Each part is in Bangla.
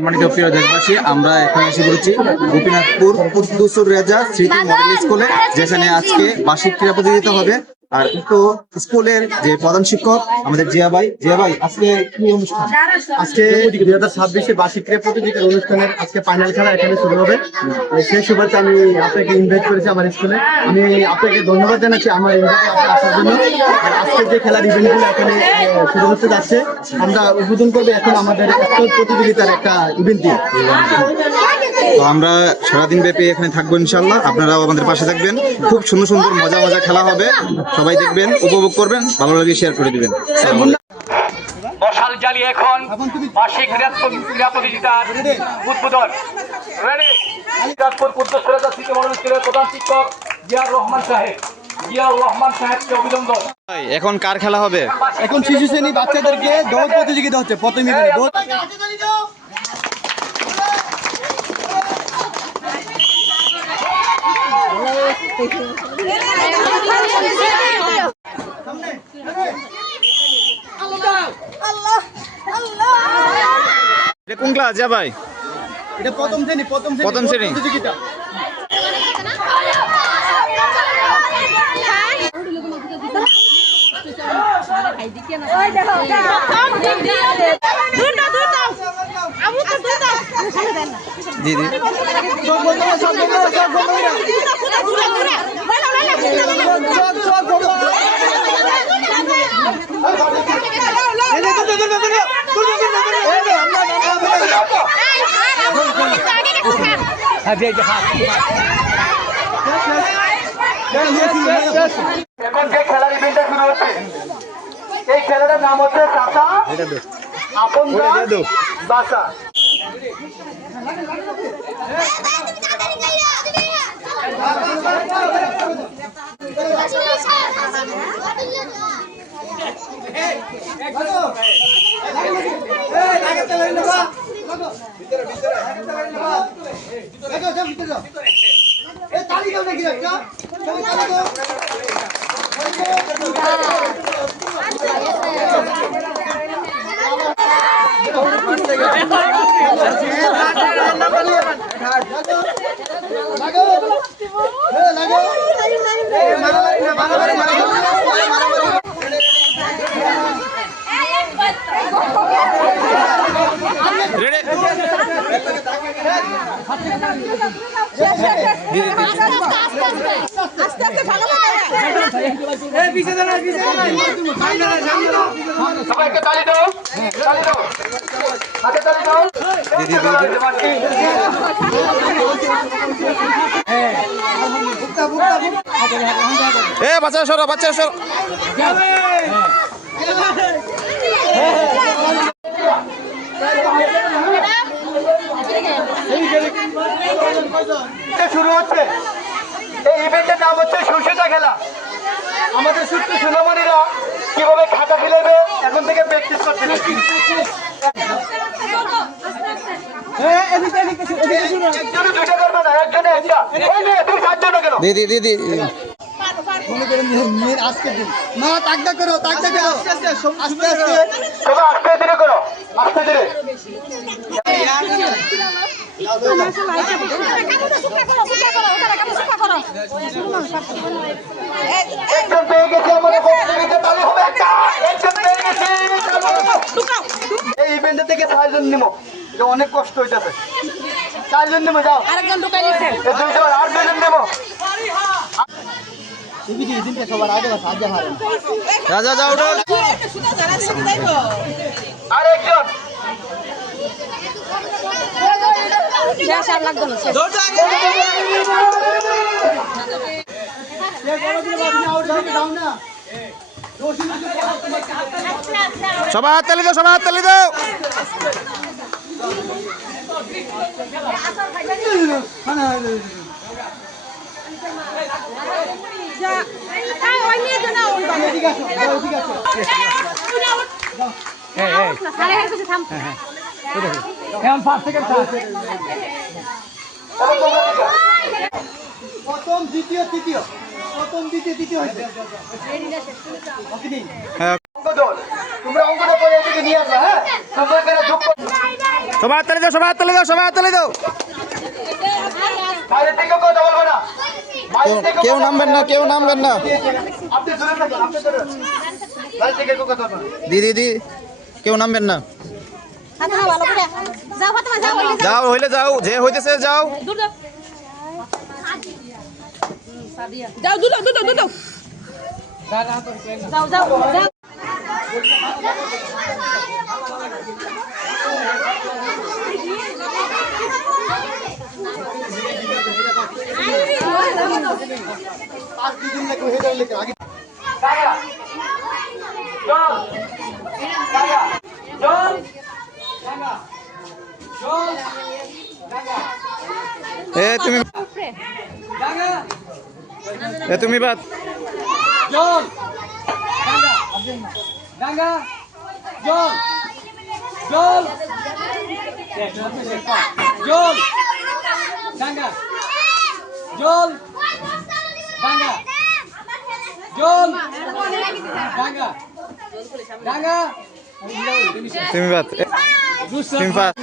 সম্মানিত প্রিয় দেশবাসী, আমরা এখন এসে পড়েছি গোপীনাথপুর কুদ্দুসুর রেজা স্মৃতি মডেল স্কুলে, যেখানে আজকে বার্ষিক ক্রীড়া প্রতিযোগিতা হবে। আর উক্ত স্কুলের যে প্রধান শিক্ষক আমাদের জিয়া ভাই, আজকে কি অনুষ্ঠান? আজকে 2026 বার্ষিক ক্রীড়া প্রতিযোগিতার অনুষ্ঠানের আজকে ফাইনাল খেলা এখানে শুরু হবে। সেই শুভেচ্ছা আমি আপনাকে ইনভাইট করেছি আমার স্কুলে। আমি আপনাকে ধন্যবাদ জানাচ্ছি আমার ইনভাইটে আসার জন্য। আর আজকে যে খেলার ইভেন্টগুলো এখানে শুরু হতে যাচ্ছে, আমরা উদ্বোধন করবো এখন আমাদের স্কুল প্রতিযোগিতার একটা ইভেন্ট দিয়ে। তো আমরা সারাদিন ব্যাপী এখানে থাকবো ইনশাল্লাহ, আপনারাও আমাদের পাশে থাকবেন। খুব সুন্দর সুন্দর মজা মজা খেলা হবে, সবাই দেখবেন, উপভোগ করবেন, ভালো লাগে শেয়ার করে দিবেন। মশাল জ্বালিয়ে এখন বার্ষিক ক্রীড়া প্রতিযোগিতার উদ্বোধন। স্মৃতি মডেল স্কুলের প্রধান শিক্ষক জিয়াউর রহমান সাহেবকে অভিনন্দন। এখন কার খেলা হবে? এখন শিশু শ্রেণী বাচ্চাদেরকে দৌড় প্রতিযোগিতা হচ্ছে। প্রথম ইভেন্টে দৌড়। কোন ক্লাস যা ভাই? এটা প্রথম শ্রেণী প্রতিযোগিতা। দিদি এখন যে খেলার ইভেন্টটা শুরু হচ্ছে, এই খেলাটার নাম হচ্ছে চাচা আপন বাসা। সবাইকে তালি দাও, তালি দাও, হাতে তালি দাও। বাচ্চা সরো, বাচ্চা সরো। শুরু হচ্ছে এই ইভেন্টের নাম হচ্ছে সুসেজা খেলা। আমাদের ছোট্ট সোনামণিরা কিভাবে খাতা খেলাবে এখন থেকে প্র্যাকটিস করতে থাকি। একজনে দুইটা করবে না, একজনে একটা। তুই 7 জন কেন? দিদি দিদি আজকের দিন না তাকদা করো আস্তে আস্তে সবাই আস্তে ধীরে করো, আস্তে ধীরে। একজন পেয়ে গেছে আমাদের প্রতিযোগিতা, তাহলে হবে একটা। একজন পেয়ে গেছে। এই ইভেন্ট থেকে 4 জন নিমো, এটা অনেক কষ্ট হইতেছে। 4 জন নিমো, যাও। আরেকজন ঢুকাই নিচ্ছে। 2 জন, 8 জন নিমো। সবার আগে সাহায্য হারে রাজা যাও উঠো। আরেকজন সবাই হাত তালি দাও, সবাই হাত তালি দাও। প্রথম দ্বিতীয় তৃতীয় হয়েছে। তোমরা অঙ্কটা পরে এদিকে নিয়ে আসবা। হ্যাঁ, তোমরা যোগ সবাই হাততালি দাও, সবাই হাততালি দাও, সবাই হাততালি দাও। বাইরে থেকে কথা বলবো না। বাইরে থেকে কেউ কথা নামবেন না, কেউ নামবেন না। আপনি দূরে থাকুন, আপনি দূরে। বাইরে থেকে কেউ কথা বলবো না। দিদি কেউ নামবেন না। ফাতেমা ভালো করে যাও, ফাতেমা যাও, ওই যে যাও হইলে যাও, যে হইতেছে যাও। দূর যাও, যাও দূর যাও, দূর যাও, দূর যাও, যাও যাও যাও। দাঁড়া। জল। দাঁড়া। জল। দাঁড়া। জল। তুমি বাদ। জল। দাঁড়া। জল। জল। জল। দাঁড়া। জল। দাঁড়া। জল। দাঁড়া। দাঁড়া। তুমি বাদ। তুমি বাদ।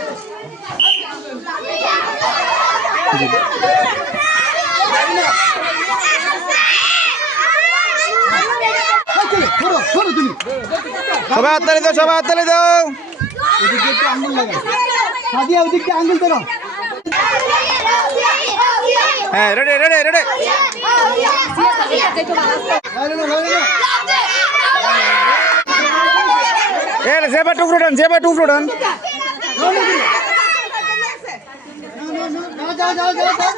সবাই হাততালি দাও, সবাই হাততালি দাও। সাদিয়া ওদিকে আঙ্গুল ধরো। হ্যাঁ রেডি রেডি রেডি। যেবা টুকরো ডান, যেবা টুকরো ডান। যাও যাও যাও যাও।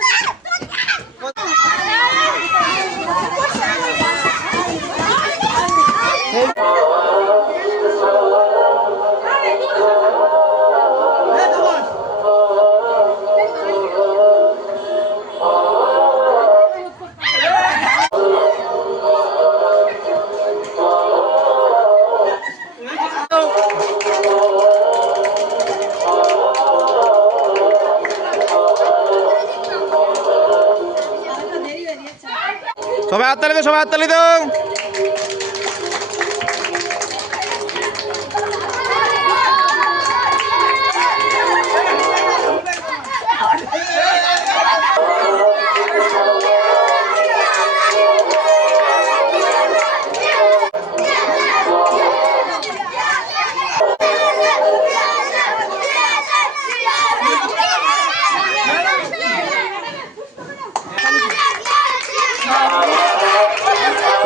সবাই হাততালি দাও, সবাই হাততালি দাও।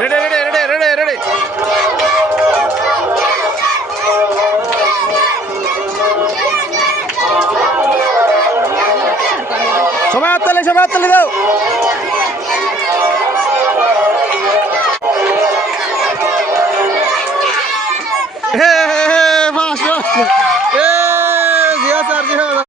Ready ready ready ready ready. সবাই হাততালি, সবাই হাততালি দাও। হে হে হে বাস বাস। এ জিয়া স্যার জিয়া।